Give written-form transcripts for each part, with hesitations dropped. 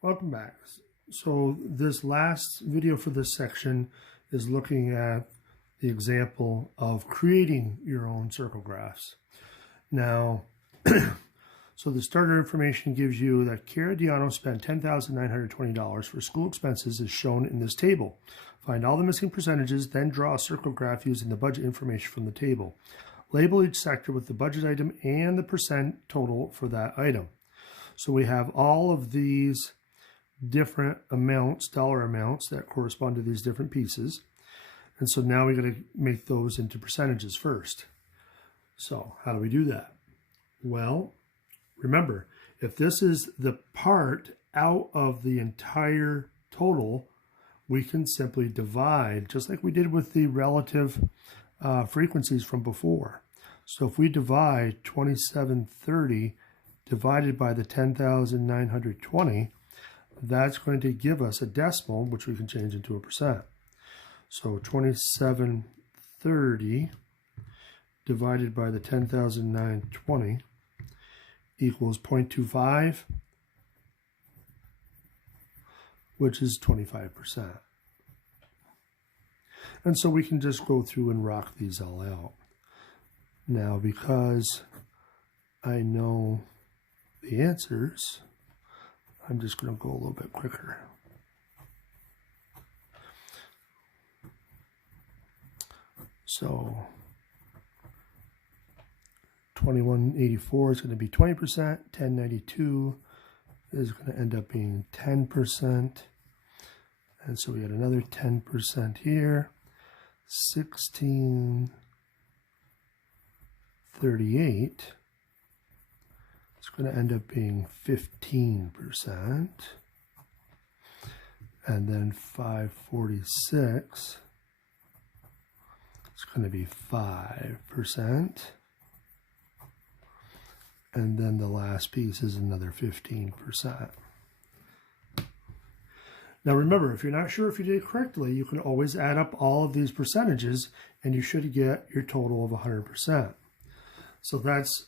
Welcome back. So this last video for this section is looking at the example of creating your own circle graphs. Now, so the starter information gives you that Cara Diano spent $10,920 for school expenses as shown in this table. Find all the missing percentages, then draw a circle graph using the budget information from the table. Label each sector with the budget item and the percent total for that item. So we have all of these different amounts, dollar amounts that correspond to these different pieces. And so now we got to make those into percentages first. So how do we do that? Well, remember, if this is the part out of the entire total, we can simply divide, just like we did with the relative frequencies from before. So if we divide 2730 divided by the 10,920, that's going to give us a decimal, which we can change into a percent. So 2730 divided by the 10,920 equals 0.25, which is 25%. And so we can just go through and rock these all out. Now, because I know the answers, I'm just going to go a little bit quicker. So 2184 is going to be 20%. 1092 is going to end up being 10%. And so we got another 10% here. 1638 is going to end up being 15%. And then 546 is going to be 5%. And then the last piece is another 15%. Now remember, if you're not sure if you did it correctly, you can always add up all of these percentages and you should get your total of 100%. So that's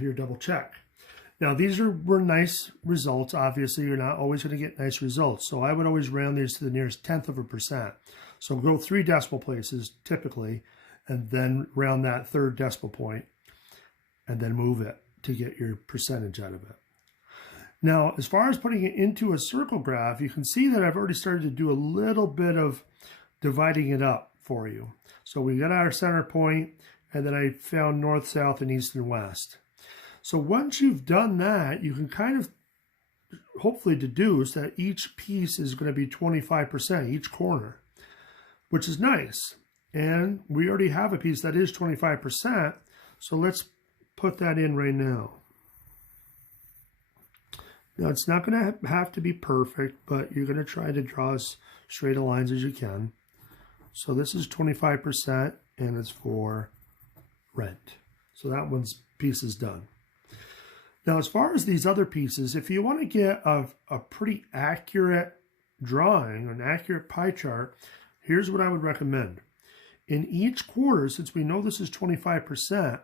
your double check. Now these were nice results. Obviously, you're not always going to get nice results. So I would always round these to the nearest 1/10 of a percent. So go 3 decimal places typically, and then round that 3rd decimal point, and then move it to get your percentage out of it. Now, as far as putting it into a circle graph, you can see that I've already started to do a little bit of dividing it up for you. So we got our center point, and then I found north, south, and east and west. So once you've done that, you can kind of hopefully deduce that each piece is going to be 25%, each corner, which is nice. And we already have a piece that is 25%, so let's put that in right now. Now, it's not going to have to be perfect, but you're going to try to draw as straight lines as you can. So this is 25%, and it's for rent. So that piece is done. Now, as far as these other pieces, if you want to get a pretty accurate drawing, an accurate pie chart, here's what I would recommend. In each quarter, since we know this is 25%,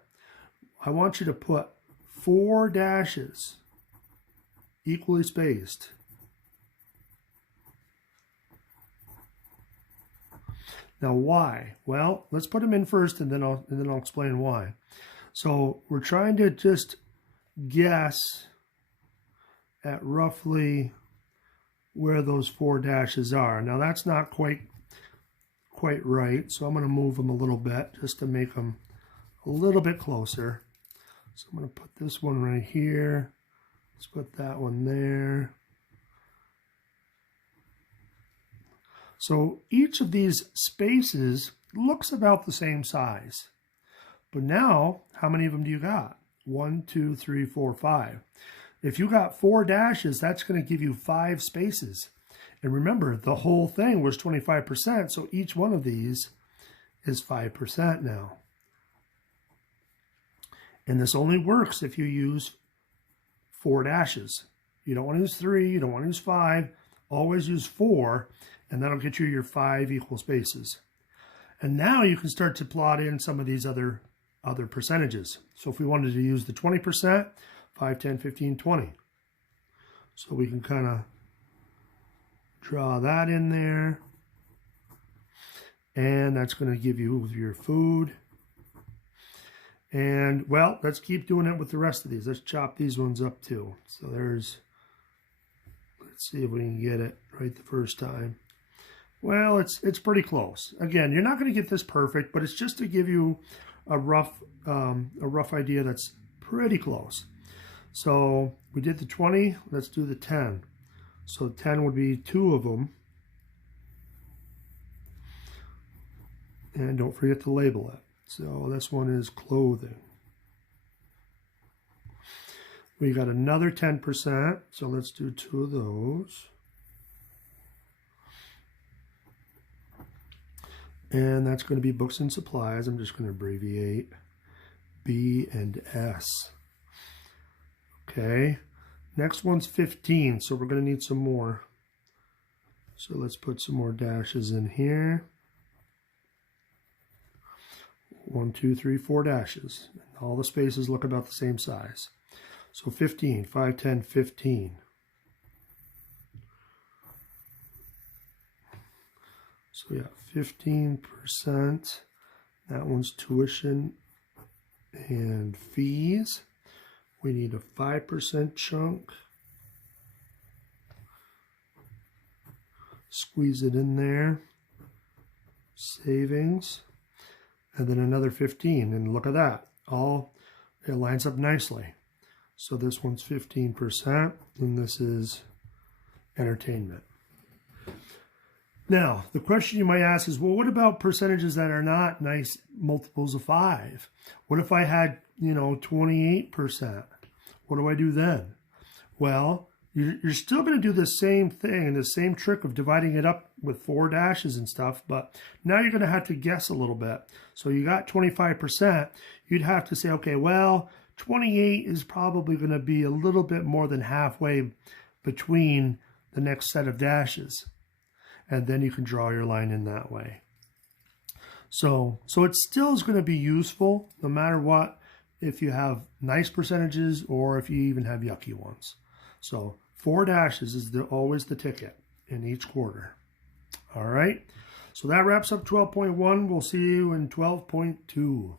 I want you to put 4 dashes equally spaced. Now why? Well, let's put them in first and then I'll explain why. So we're trying to just guess at roughly where those 4 dashes are. Now that's not quite right, so I'm going to move them a little bit just to make them a little bit closer. So I'm going to put this one right here. Let's put that one there. So each of these spaces looks about the same size. But now, how many of them do you got? 1, 2, 3, 4, 5. If you got 4 dashes, that's going to give you 5 spaces. And remember, the whole thing was 25%, so each one of these is 5% now. And this only works if you use 4 dashes. You don't want to use 3, you don't want to use 5. Always use 4, and that'll get you your 5 equal spaces. And now you can start to plot in some of these other percentages. So if we wanted to use the 20%, 5, 10, 15, 20. So we can kind of draw that in there. And that's going to give you your food. And, well, let's keep doing it with the rest of these. Let's chop these ones up too. So there's, let's see if we can get it right the first time. Well, it's pretty close. Again, you're not going to get this perfect, but it's just to give you a rough idea that's pretty close. So we did the 20, let's do the 10. So 10 would be 2 of them. And don't forget to label it. So this one is clothing. We got another 10%, so let's do 2 of those. And that's going to be books and supplies. I'm just going to abbreviate B and S. Okay, next one's 15, so we're going to need some more. So let's put some more dashes in here. 1, 2, 3, 4 dashes. All the spaces look about the same size. So 15, 5, 10, 15. So yeah, 15%. That one's tuition and fees. We need a 5% chunk. Squeeze it in there. Savings. And then another 15, and look at that. It lines up nicely. So this one's 15%, and this is entertainment. Now, the question you might ask is, well, what about percentages that are not nice multiples of 5? What if I had, 28%? What do I do then? Well, you're still going to do the same thing, the same trick of dividing it up with 4 dashes and stuff, but now you're going to have to guess a little bit. So you got 25%, you'd have to say, okay, well, 28 is probably going to be a little bit more than halfway between the next set of dashes. And then you can draw your line in that way. So it still is going to be useful no matter what, if you have nice percentages or if you even have yucky ones. So 4 dashes is always the ticket in each quarter. All right. So that wraps up 12.1. We'll see you in 12.2.